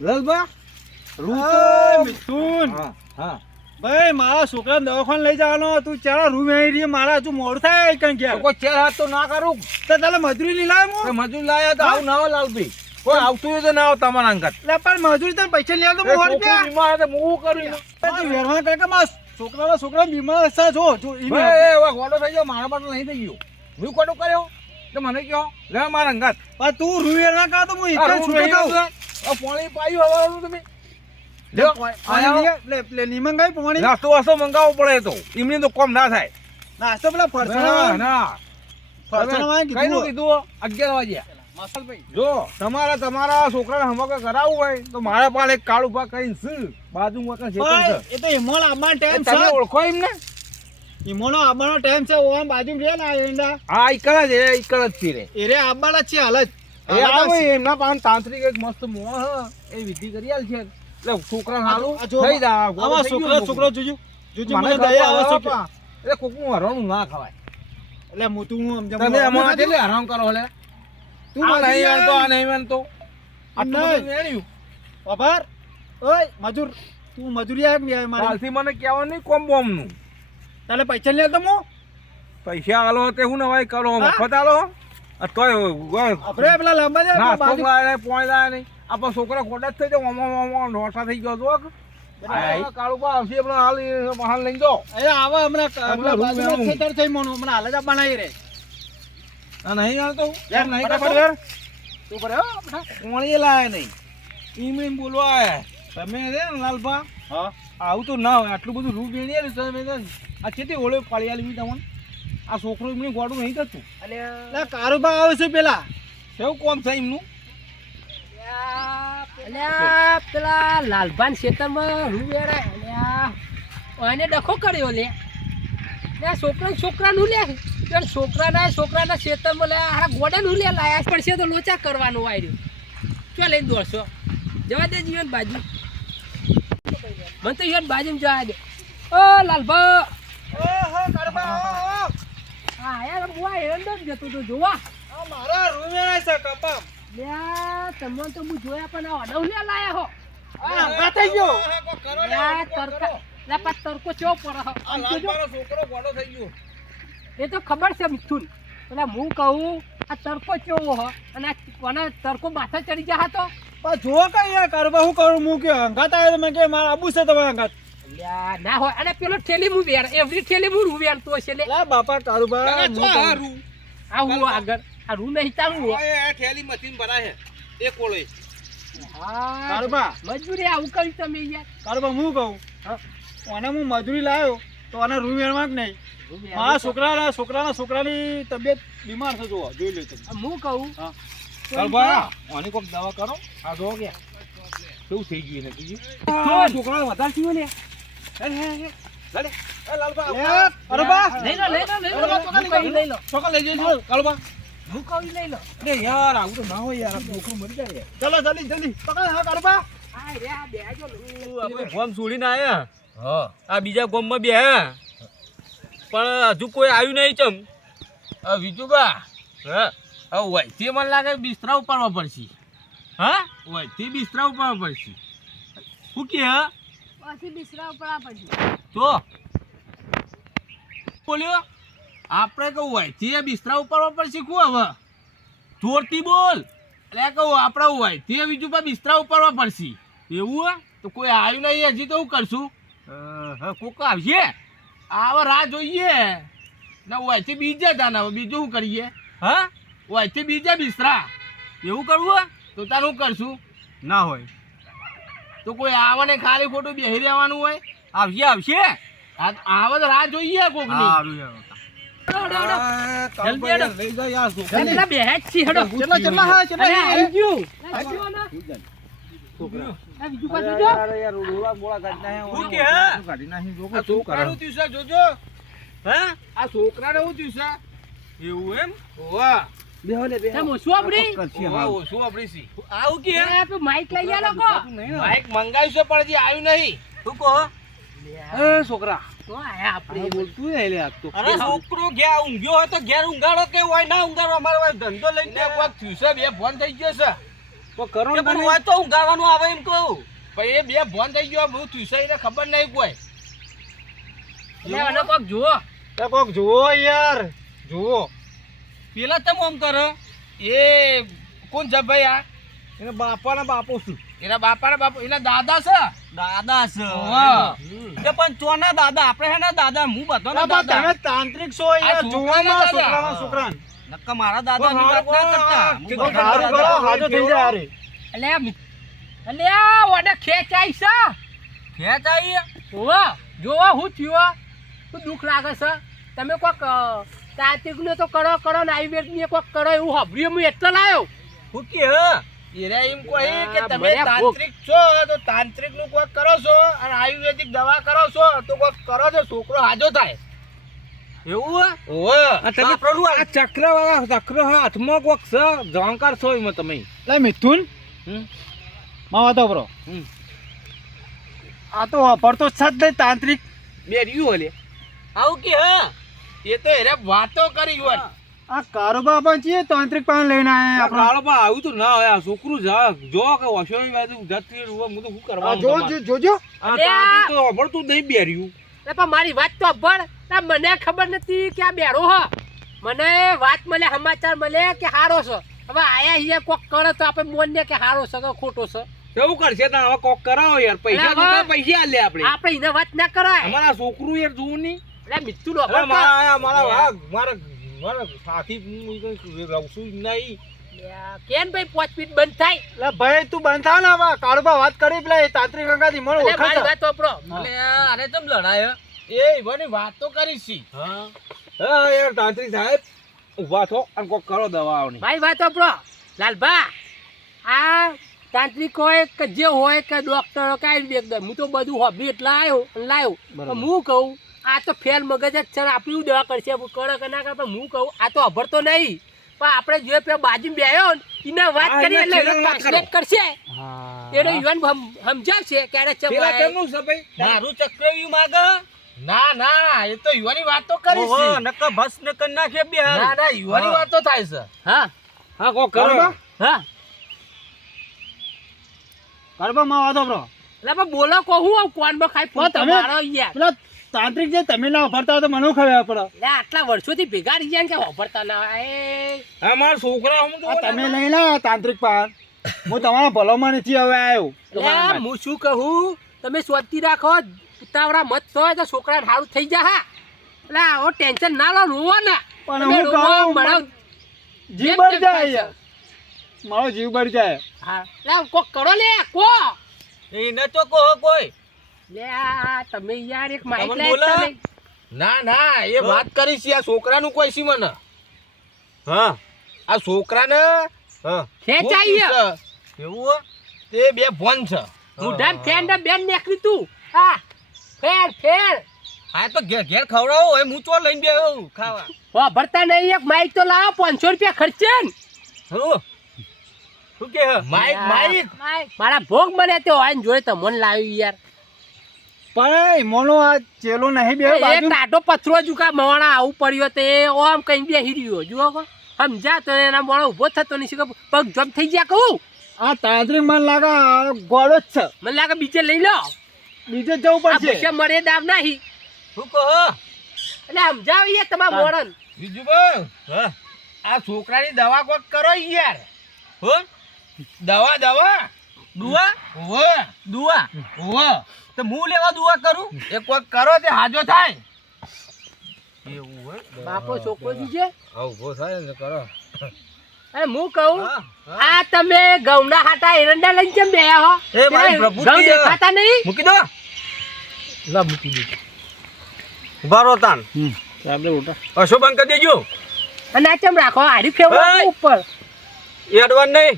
લાલબા મિથુન હા હા ભાઈ મારા છોકરાને દવાખાને લઈ જવાનો તું ચાલો રૂમ આવી રહી મારા હજુ મોડું થાય કઈ ગયા કોઈ ચાર હાથ તો ના કરું તો તારે મજૂરી લઈ લાવ કે મજૂર લાયા તો આવું ના હોય લાલભાઈ કોઈ આવતું હોય તો ના આવ તમારા અંગત એટલે પણ મજૂરી તને પૈસા લઈ આવતો હું રૂપિયા બીમાર તો હું કરું તું વેરવા કરે કે મારા છોકરા બીમાર હશે જો એ ગોડો થઈ ગયો મારા માટે નહીં થઈ ગયો હું કોટો કર્યો તો મને કહો લે મારા અંગત પણ તું રૂ વેરવા કા તો હું એક જ છોડી દઉં પાણી પાયું હવાનું તમે લ્યો લે નિમંગાઈ પાણી નાસ્તો વાસ્તો મંગાવવો પડે તો એમની તો કોમ ના થાય નાસ્તો પેલા ફરસાણ ના ફરસાણ કીધું 11 વાગ્યા મસાલભાઈ જો તમારા છોકરાને હમકે કરાવવું હોય તો મારા પાસે એક કાળું પા કરીને છે બાજુમાં કાં છે એ તો હિમોલ આબાનો ટાઈમ તમે છે ઓળખો એમને હિમોનો આબાનો ટાઈમ છે ઓમ બાજુ રે ના એંડા હા ઈકળ જ છે રે એરે આબાના છે હાલ જ એ આવે એમના પાસે તાંત્રિક એક મસ્ત મોહ એ વિધિ કરી આલ છે એટલે છોકરા હાલું થઈ જા આવા છોકરો જોજો મને દયા આવે છે એટલે કોકનું હરણું ના ખવાય એટલે હું તું હું સમજમ તમે અમારા કેટલે હરામ કરો એટલે તું આ નહીં મજૂરી માનતો આ નહીં માનતો આટલું બધું મેળ્યું બાબર ઓય મજૂર તું મજૂરી આપ યાર મારી કાલથી મને કહેવાનું નહીં કોમ બોમનું તાલે પૈસા લે તો હું પૈસા આલો તે હું નવાઈ કરો મફત આલો તોય આપણે પેલા લાંબા દે ના તો લાય પોઈ લાય નહીં આપણા છોકરા ખોટા જ થઈ જાય ઓમો નોટા થઈ ગયો તો કાળું પા આવશે આપણે હાલ લઈ જાઓ એ આવા હમણાં બાજુમાં ખેતર થઈ મોનું હમણાં હાલ જ બનાવી રે નહીં હાલતો યાર નહીં ફટાફટ ખબર તું કરે હો બેટા કોણી લાય નહીં ઈમ બોલવા આયા તમે રે ને લાલભા હા આવું તો ના હોય આટલું બધું રૂ બેણી તમે આ કેટલી ઓળે પાળી આલી તમને આ છોકરો એમની ગોડું નહીં થતું એટલે કારોબાર આવે છે પેલા કેવું કોમ છે એમનું અલ્યા પેલા લાલભાન ખેતરમાં રૂ વેરાય એને ડખો કર્યો લે છોકરાનું લે છોકરાના ખેતરમાં લે આ ગોડાનું લે લાયા પડશે તો લોચા કરવાનું વાયર્યું ચો લઈને દોડશો જવા દે જીવન બાજુ મને તો ઈવન બાજુ જવા દે ઓ લાલભા ઓહો કારોબાર હા યાર બુઆ એન્ડો જ જતો તો જોવા આ મારા રૂમે છે કપા લ્યા તમને તો હું જોયા પણ આ અડવ લે લાયા હો આ અંગા થઈ ગયો લ્યા તરકા લા પા તરકો ચો પર હો આ લાલભાનો છોકરો ગોડો થઈ ગયો એ તો ખબર છે મિથુન એટલે હું કહું આ તરકો ચેવો હો અને આ કોના તરકો માથે ચડી ગયા તો પણ જો કઈ યાર કારોબાર હું કરું હું કે અંગાત આવ્યો મેં કે મારા આબુ છે તમારા અંગાત લ્યા ના હોય અને પેલો ઠેલી હું વેર એવરી ઠેલી હું રૂ વેરતો છે લે લા બાપા કારોબાર આ હું આગળ આ રૂ નહીં તારું હો એ થેલી મશીન ભરાય છે એક ઓળે હા કારોબાર મજબૂરી આવું કર્યું તમે યાર કારોબાર હું કહું ઓને હું મજૂરી લાવ્યો તો આને રૂમ વેરમાં જ નહીં મારા છોકરાની તબિયત બીમાર છે જોવા જોઈ લો તમે હું કહું હા લાલભા આની કોક દવા કરો આ જો કે કેવું થઈ ગયું ને કીજી છોકરા વધારે થયો ને લાલે એ લાલભા કારોબાર લઈ લો લઈ લો છોકરા લઈ જજો કાલબા હું કહું લઈ લો અરે યાર આવું તો ના હોય યાર આપણું છોકરું મરી જાય ચલો જલ્દી પકડ હા કારોબાર આ રે આ બેજો આપણે ફોર્મ છોડીને આયા હા આ બીજા ગામમાં બે પણ હજુ કોઈ આવ્યું નહીં ચમ વિજુબા હા હવે વહીથી મને લાગે બિસ્તરા ઉપાડવા પડશે હા વહીથી બિસ્તરા ઉપાડવા પડશે શું કે હા પછી બિસરા ઉપર આ પડ્યું તો બોલ્યો આપણે કહું વહીથી બિસ્તરા ઉપાડવા પડશે શું હવે જોરથી બોલ એટલે કહું આપણે વહીથી વિજુબા બિસ્તરા ઉપાડવા પડશે એવું હે તો કોઈ આવ્યું નહીં હજી તો હું કરશું હા કોક આવશે આવા રાહ જોઈએ ને વહીથી બીજા જાને હવે બીજું શું કરીએ હા વહીથી બીજા બિસ્તરા એવું કરવું હે તો તાર હું કરશું ના હોય તો કોઈ આવે ને ખાલી ખોટું બેસી રહેવાનું હોય આવશે આવશે આવે તો રાહ જોઈએ કોકની જલ્દી હેડો. લઈ જાઓ યાર જલ્દી બેહેજ છી હેડો ચલા હા ચલા અરે આવી ગયું આ બીજું પાછું જો યાર રોડા મોળા કાઢી નાખ્યા શું કે હે? કાઢી નાખી જો આ છોકરાનું થયું છે જોજો હા આ છોકરાને શું થયું છે એવું એમ ઓવા તમે ઓછું આપણી ઓવા શું આપણી સી આવું કે આપણે માઈક લઈ ગયા લોકો માઈક મંગાવ્યું છે પણ હજી આવ્યું નહીં શું કહો એ છોકરા તો આયા આપણે બોલતું ને એટલે આ તો અરે છોકરો ઘેર ઊંઘ્યો હોય તો ઘેર ઊંઘાડો કે હોય ના ઊંઘાડો અમારે હોય ધંધો લઈને કોક થયું છે બે ફોન થઈ ગયો છે કોઈ કરો ને પણ તમે. હોય તો ઊંઘાવાનું આવે એમ કહું. પછી એ બે ભોન થઈ ગયો બહુ થયું એને ખબર નહીં કોઈ. એટલે આને કોક જુઓ. તો કોક જુઓ યાર, જુઓ. પેલા તમે આમ કરો એ કોણ છે ભાઈ આ? એના બાપાના બાપો છું. એના બાપાના બાપુ એના દાદા છે. દાદા છે. હા. તે પણ ચોના દાદા આપણે હે ને દાદા હું બધો અલા બા તમે તાંત્રિક છો યાર, જુઓમાં છોકરાના. નક્કા મારા દાદા ની વાત ના કરતા. હું તો બધા સારું કરો, હાજો થઈ જાય હારે. એટલે આ ઓને ખેંચાઈ છે. ખેંચાઈ હોવા જોવા હું થયું શું દુઃખ લાગે છે. તમે કોક તાંત્રિકને તો કરો ને આયુર્વેદને કોક કરો એવું સાંભળ્યું હું એટલે લાવ્યો. હું કે હ એરા એમ કહે કે આ તમે બળ્યા ભૂખ. તાંત્રિક છો તો તાંત્રિક નું કોઈ કરો છો અને આયુર્વેદિક દવા કરો છો તો કોઈ કરો છો છોકરો હાજો થાય. એવું ઓવે. આ ચક્ર વાળા ચક્ર હાથમાં કોક છે જાણકાર છો એમાં તમે. લે મિથુન, હમ. માં વાતો બરો. હમ. આ તો વાપરતો જ છે જ નહીં તાંત્રિક. બેર્યું હલે આવું કે એ તો એરે વાતો કરી હોય. આ કારોબાર પણ છે તાંત્રિક પાન લઈને આયા આપણે. કાળો આવું તો ના હોય. આ છોકરું જો કે ઓશોની બાજુ જતી હું તો શું આ કરવાનું જોજો. આ તાંત્રિક તો અભળતું નહીં બેર્યું. એટલે પણ મારી વાત તો અભળ. મને ખબર નથી કે આ બેરો હ. મને વાત મળે સમાચાર મળે કે હારો છે. હવે આયા અહીંયા કોક કરે તો આપણે મોનને કે હારો છે કે ખોટો છે. કેવું કરશે તો હવે કોક કરાવો યાર. પૈસા તો કાં પૈસા આલે આપણે. આપણે એને વાત ના કરાય. અમારા છોકરું યાર જોવું નહીં. એટલે મિત્તુ નો અરે મારા સાથી હું રહું છું નહીં. કેન ભાઈ 5 મિનિટ બંધ થાય. લે ભાઈ તું બંધ થા ને હવે કારોબાર વાત કરી પેલા એ તાંત્રિક અંગાથી મળો એટલે મારી વાત વાપરો. એટલે અરે તમ લડાય એ ઈવોની વાતો કરી છી. હા યાર તાંત્રિક સાહેબ ઊભા થો અને કોક કરો દવાઓની. મારી વાત વાપરો. લાલભા આ તાંત્રિક હોય કે જે હોય કે ડોક્ટર કે આયુર્વેદ હું તો બધું હોબી એટલે લાવ્યો. પણ હું કહું આ તો ફેલ મગજ જ છે. આપણું દવા કરશે કરે કે ના કરે પણ હું કહું આ તો અભરતો નહીં. પણ આપણે જે પેલા બાજુ બેહ્યો ને એને વાત કરી એટલે એને ટ્રાન્સલેટ કરશે. એને યુવાન સમજાવશે કે આને પેલા ચમ કેમનું છે ભાઈ? મારું ચક્રવ્યૂહ માગે. ના એ તો યુવાની વાતો કરી ઓહો, છી. નક્કા ભસ ન કરી નાખે બે હાલ. ના યુવાની વાતો થાય છે. હા કોક કરો. કારોબાર? હા કારોબાર માં વાતો બરો. એટલે પણ બોલો કહું આવું કોનમાં ખાઈ ફૂટ તમે- મારો યાર. પેલા તાંત્રિક જે તમે ના વાપરતા હોય તો મને ખબર પડે. એટલે આટલા વર્ષોથી ભેગા રહી ગયા ને કે વાપરતા ના હોય. એ આ મારા છોકરા હું આ તમે લઈને આવ્યા તાંત્રિક પાન. હું તમારા ભલામાં નથી હવે આવ્યો. એટલે હું શું કહું તમે સ્વસ્તી રાખો ઉતાવળા મત હોય તો છોકરા સારું થઈ જાય. એટલે આવો ટેન્શન ના લો રોવો ને. પણ તમે હું રોવો, કહું, મળો. જીવ જેમ બળી તેમ જાય થશે. યાર. મારો જીવ બળી જાય. હા એટલે કોક કરો લે કો. એને તો કહો કોઈ. લે આ તમે યાર એક માઇક તમને લાઈટ બોલો? તમે. ના એ વાત કરી છે આ છોકરાનું કોઈ સી મને. હા આ છોકરાને ખેંચાઈ શું ગયો. છે? એવું તે બે ભોન છે. મોઢામાં ફેન ને બેન નીકળી તું. હા ફેર હા તો ઘેર ઘેર ખવડાવો હોય હું ચો લઈને બે ખાવા. વાપરતા નહીં. એક માઇક તો લાવો 500 રૂપિયા ખર્ચે ને. શું કે માઈક મારા ભોગ મને તે હોય ને જોડે તમને લાવ્યું યાર. પણ મોનો આ ચેલો નહીં બે એ બાજુ. ટાટો પથરો જુકા મોણા આવું પડ્યો તે ઓમ કઈ બેહી રહ્યો જુઓ કો. સમજા તો એના મોણા ઉભો થતો નહીં કે પગ જમ થઈ ગયા કહું. આ તાંત્રિક મને લાગે ગોળો જ છે. મને લાગે બીજે લઈ લો. બીજે જ જવું આ પડશે. ભૂસે મરે દાવ નહીં. શું કહો એટલે સમજાવ યાર તમારા મોણન. બીજું બહુ આ છોકરાની દવા કોક કરો યાર. હો દવા દુઆ ઓવે દુઆ ઓવે તો હું લેવા દુઆ કરું. એ કોક કરો તે હાજો થાય. એવું હોય બાપો છોકરો દીજે. ઉભો થાય ને કરો. અરે હું કહું હા, આ તમે ઘઉંના હાટા એરંડા લઈને કેમ બેહ્યા હો? એ મારી પેલા પ્રભુજી. ઘઉં દેખાતા નહીં. મૂકી દો લા મૂકી દો ઉભા રહો તાન. આપણે ઉઠા. અશો બંધ કરી દેજો. અને આ ચમ રાખો હારી ફેવડો ઓય. ઉપર. એ અડવાન નહીં